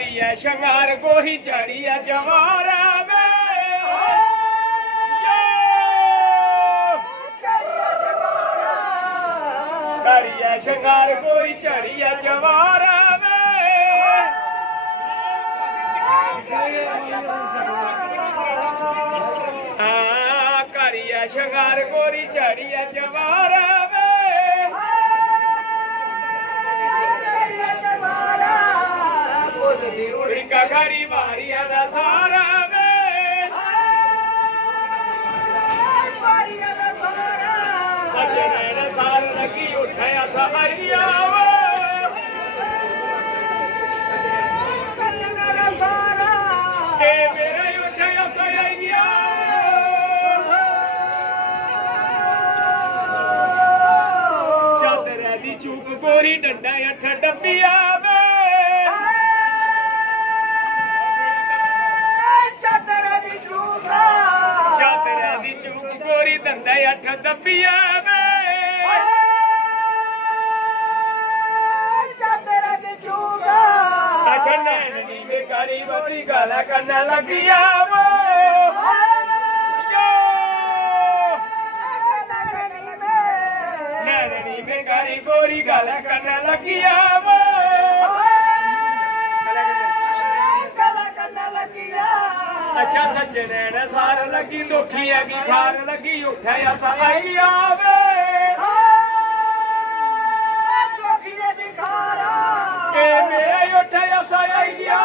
करिए शंगार गोही चढ़िया जवारा में करिए शंगार गोही चढ़िया जवारा में करिए शंगार गोरी चढ़िया जवारा का घड़ी बारिया दा सारा में सजने सार लगी उठाया सहाइया मेरे उठाया सहाइया चादर दी चूक गोरी डंडा अठ डबिया अठ दबिया अच्छा नैनी में करी बोरी गाला करने लगिया नैनी में करी बोरी गाला करने लगिया अच्छा सज्जने ने सार लगी दुखी है की खार लगी उठाया सहाइया वे दुखी है दिखारा के मेरे उठाया सहाइया